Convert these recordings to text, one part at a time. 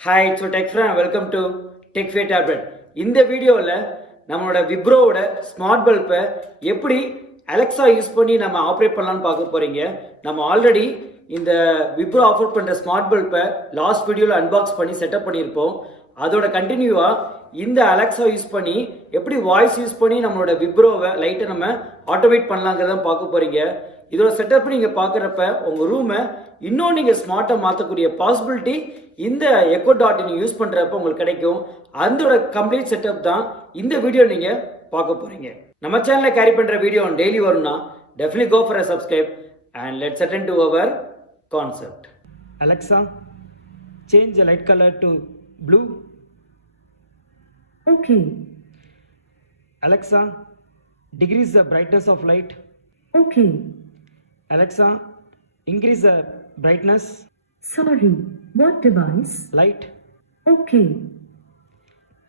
Hi, it's a tech friend. Welcome to Tech Fit Tablet. இந்த வீடியோவில் நம்மளோட விப்ரோவோட smart பல்பை எப்படி அலெக்ஸா யூஸ் பண்ணி நம்ம ஆப்ரேட் பண்ணலாம்னு பார்க்க போகிறீங்க. நம்ம ஆல்ரெடி இந்த விப்ரோ ஆஃபர் பண்ணுற ஸ்மார்ட் பல்பை லாஸ்ட் வீடியோவில் அன்பாக்ஸ் பண்ணி செட்டப் பண்ணியிருப்போம். அதோட கண்டினியூவாக இந்த அலெக்ஸா யூஸ் பண்ணி எப்படி வாய்ஸ் யூஸ் பண்ணி நம்மளோட விப்ரோவை லைட்டை நம்ம ஆட்டோமேட் பண்ணலாங்கிறத பார்க்க போகிறீங்க. இதோட செட்டப் நீங்கள் பார்க்குறப்ப உங்கள் ரூமை இன்னும் நீங்கள் ஸ்மார்ட்டாக மாற்றக்கூடிய பாசிபிலிட்டி இந்த எக்கோ டாட் இன் யூஸ் பண்ணுறப்ப உங்களுக்கு கிடைக்கும். அதோட கம்ப்ளீட் செட்டப் தான் இந்த வீடியோ நீங்கள் பார்க்க போகிறீங்க. நம்ம சேனலில் கேரி பண்ணுற வீடியோ டெய்லி வரும்னா definitely go for a subscribe and let's attend to our concept. Alexa, change the light colour to blue. Okay. Alexa, decrease the brightness of light. Okay. Alexa, increase the brightness. Sorry, what device? Light. Okay.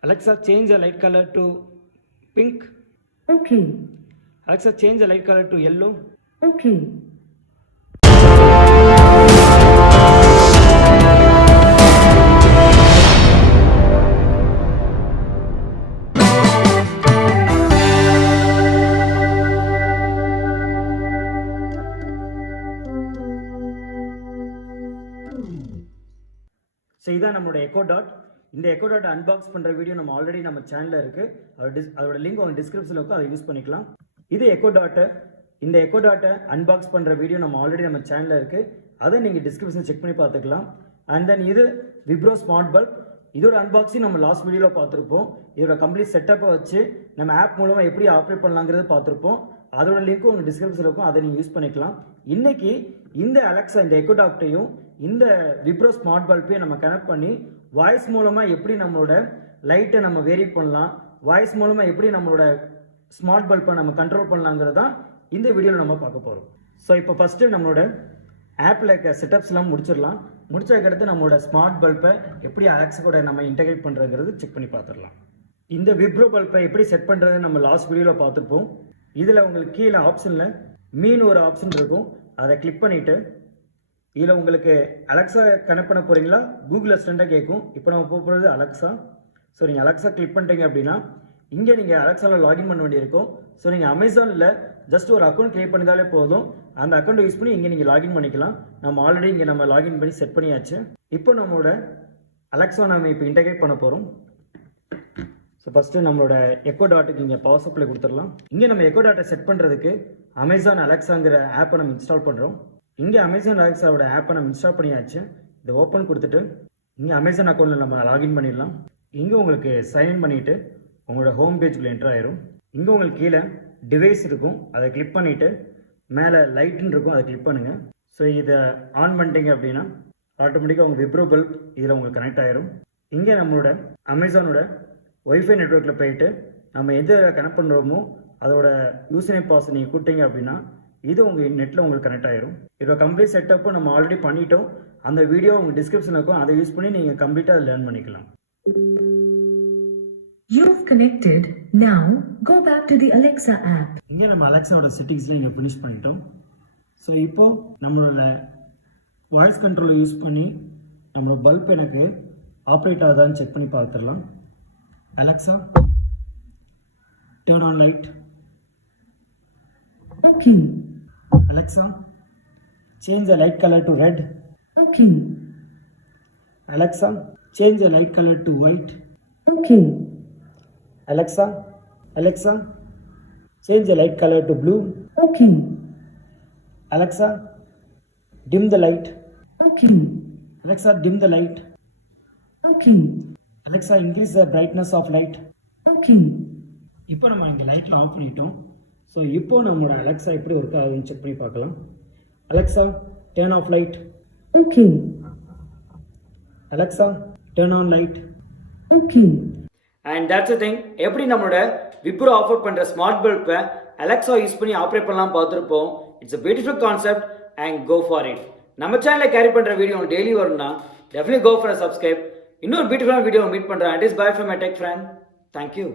Alexa, change the light color to pink. Okay. Alexa, change the light color to yellow. Okay. So இதான் நம்மளோட echo dot. இந்த echo dot unbox பண்ணுற video நம்ம already நம்ம சேனலில் இருக்குது. அதோட link உங்கள் டிஸ்கிரிப்ஷனில் இருக்கும், அதை யூஸ் பண்ணிக்கலாம். இது எக்கோ டாட்டை, இந்த எக்கோ டாட்டை அன்பாக்ஸ் பண்ணுற வீடியோ நம்ம ஆல்ரெடி நம்ம சேனலில் இருக்குது, அதை நீங்கள் டிஸ்கிரிப்ஷன் செக் பண்ணி பார்த்துக்கலாம். அண்ட் தென் இது விப்ரோ ஸ்மார்ட் பல்ப். இதோட அன்பாக்சிங் நம்ம லாஸ்ட் வீடியோவில் பார்த்துருப்போம். இதோட கம்ப்ளீட் செட்டப்பை வச்சு நம்ம ஆப் மூலமாக எப்படி ஆப்ரேட் பண்ணலாங்கிறது பார்த்துருப்போம். அதோட லிங்க்கும் உங்கள் டிஸ்கிரிப்ஷனில் இருக்கும், அதை நீங்கள் யூஸ் பண்ணிக்கலாம். இன்றைக்கி இந்த அலெக்ஸா, இந்த எக்கோ டாட்டையும் இந்த விப்ரோ ஸ்மார்ட் பல்பையும் நம்ம கனெக்ட் பண்ணி வாய்ஸ் மூலமாக எப்படி நம்மளோட லைட்டை நம்ம வேரி பண்ணலாம், வாய்ஸ் மூலமாக எப்படி நம்மளோட ஸ்மார்ட் பல்பை நம்ம கண்ட்ரோல் பண்ணலாங்கிறது தான் இந்த வீடியோவில் நம்ம பார்க்க போகிறோம். ஸோ இப்போ ஃபஸ்ட்டு நம்மளோட ஆப்பில் இருக்க செட்டப்ஸ்லாம் முடிச்சிடலாம். முடிச்சதுக்கடுத்து நம்மளோட ஸ்மார்ட் பல்பை எப்படி அலெக்ஸா கூட நம்ம இன்டெகிரேட் பண்ணுறதுங்கிறது செக் பண்ணி பார்த்துடலாம். இந்த விப்ரோ பல்பை எப்படி செட் பண்ணுறது நம்ம லாஸ்ட் வீடியோவில் பார்த்துருப்போம். இதில் உங்களுக்கு கீழே ஆப்ஷனில் மீன் ஒரு ஆப்ஷன் இருக்கும், அதை கிளிக் பண்ணிவிட்டு இதில் உங்களுக்கு அலெக்ஸா கனெக்ட் பண்ண போகிறீங்களா கூகுள் அசிஸ்டண்ட்டாக கேட்கும். இப்போ நம்ம போக போகிறது அலெக்ஸா. ஸோ நீங்கள் அலெக்ஸா கிளிக் பண்ணிட்டீங்க அப்படின்னா இங்கே நீங்கள் அலெக்ஸாவில் லாகின் பண்ண வேண்டியிருக்கும். ஸோ நீங்கள் அமேசானில் ஜஸ்ட் ஒரு அக்கௌண்ட் க்ரியேட் பண்ணிதாலே போதும். அந்த அக்கௌண்ட்டை யூஸ் பண்ணி இங்கே நீங்கள் லாகின் பண்ணிக்கலாம். நம்ம ஆல்ரெடி இங்கே நம்ம லாகின் பண்ணி செட் பண்ணியாச்சு. இப்போ நம்மளோட அலெக்ஸா நம்ம இப்போ இன்டெகிரேட் பண்ண போகிறோம். ஸோ ஃபஸ்ட்டு நம்மளோட எக்கோ டாட்டுக்கு இங்கே பவர் சப்ளை கொடுத்துடலாம். இங்கே நம்ம எக்கோ டாட்டை செட் பண்ணுறதுக்கு அமேசான் அலெக்ஸாங்கிற ஆப்பை நம்ம இன்ஸ்டால் பண்ணுறோம். இங்கே அமேசான் அலெக்ஸாவோட ஆப்பை நம்ம இன்ஸ்டால் பண்ணியாச்சு. இதை ஓப்பன் கொடுத்துட்டு இங்கே அமேசான் அக்கௌண்ட்டில் நம்ம லாகின் பண்ணிடலாம். இங்கே உங்களுக்கு சைன்இன் பண்ணிவிட்டு உங்களோட ஹோம் பேஜுக்குள்ளே என்ட்ரு ஆயிரும். இங்கே உங்களுக்கு கீழே டிவைஸ் இருக்கும், அதை கிளிக் பண்ணிவிட்டு மேலே லைட்டுன்னு இருக்கும், அதை கிளிக் பண்ணுங்கள். ஸோ இதை ஆன் பண்ணிட்டீங்க அப்படின்னா ஆட்டோமேட்டிக்காக உங்கள் விப்ரோ பல்ப் இதில் உங்களுக்கு கனெக்ட் ஆயிரும். இங்கே நம்மளோட அமேசானோட ஒய்ஃபை நெட்ஒர்க்கில் போயிட்டு நம்ம எது கனெக்ட் பண்ணுறோமோ அதோட யூசர் பாஸ் நீங்கள் கொடுத்தீங்க அப்படின்னா இது உங்கள் நெட்டில் உங்களுக்கு கனெக்ட் ஆயிரும். இதோட கம்ப்ளீட் செட்டப்பும் நம்ம ஆல்ரெடி பண்ணிட்டோம். அந்த வீடியோ உங்கள் டிஸ்கிரிப்ஷனில் இருக்கும், அதை யூஸ் பண்ணி நீங்கள் கம்ப்ளீட்டாக அதை லேர்ன் பண்ணிக்கலாம். You've connected. Now go back to the Alexa app. இங்கே நம்ம அலெக்ஸாவோட செட்டிங்ஸில் இங்கே ஃபினிஷ் பண்ணிட்டோம். ஸோ இப்போது நம்மளோட வாய்ஸ் கண்ட்ரோலை யூஸ் பண்ணி நம்மளோட பல்ப் எனக்கு ஆப்ரேட் ஆகுதான்னு செக் பண்ணி பார்த்துடலாம். Alexa, turn on light. Okay. Alexa, change the light color to red. Okay. Alexa, change the light color to white. Okay. Alexa, change the light color to blue. Okay. Alexa, dim the light. Okay. Alexa, dim the light. Okay. Alexa, increase the brightness of light. Okay. இப்போ நம்ம இங்கே லைட்டில் of பண்ணிட்டோம். So இப்போது நம்மளோட Alexa எப்படி work ஆகுதுன்னு check பண்ணி பார்க்கலாம். Alexa, turn off light. Okay. Alexa, turn on light. Okay. And that's a thing. எப்படி நம்மளோட விப்ரோ ஆஃபர் பண்ணுற ஸ்மார்ட் பல்பை அலெக்ஸா யூஸ் பண்ணி ஆப்ரேட் பண்ணலாம் பார்த்துருப்போம். It's a beautiful concept and go for it. நம்ம சேனலில் கேரி பண்ணுற வீடியோ டெய்லி வரும்னா definitely go for a subscribe. இன்னொரு பியூட்டிஃபுல்லான வீடியோ மீட் பண்ணுறேன். It is bye from my tech friend. Thank you.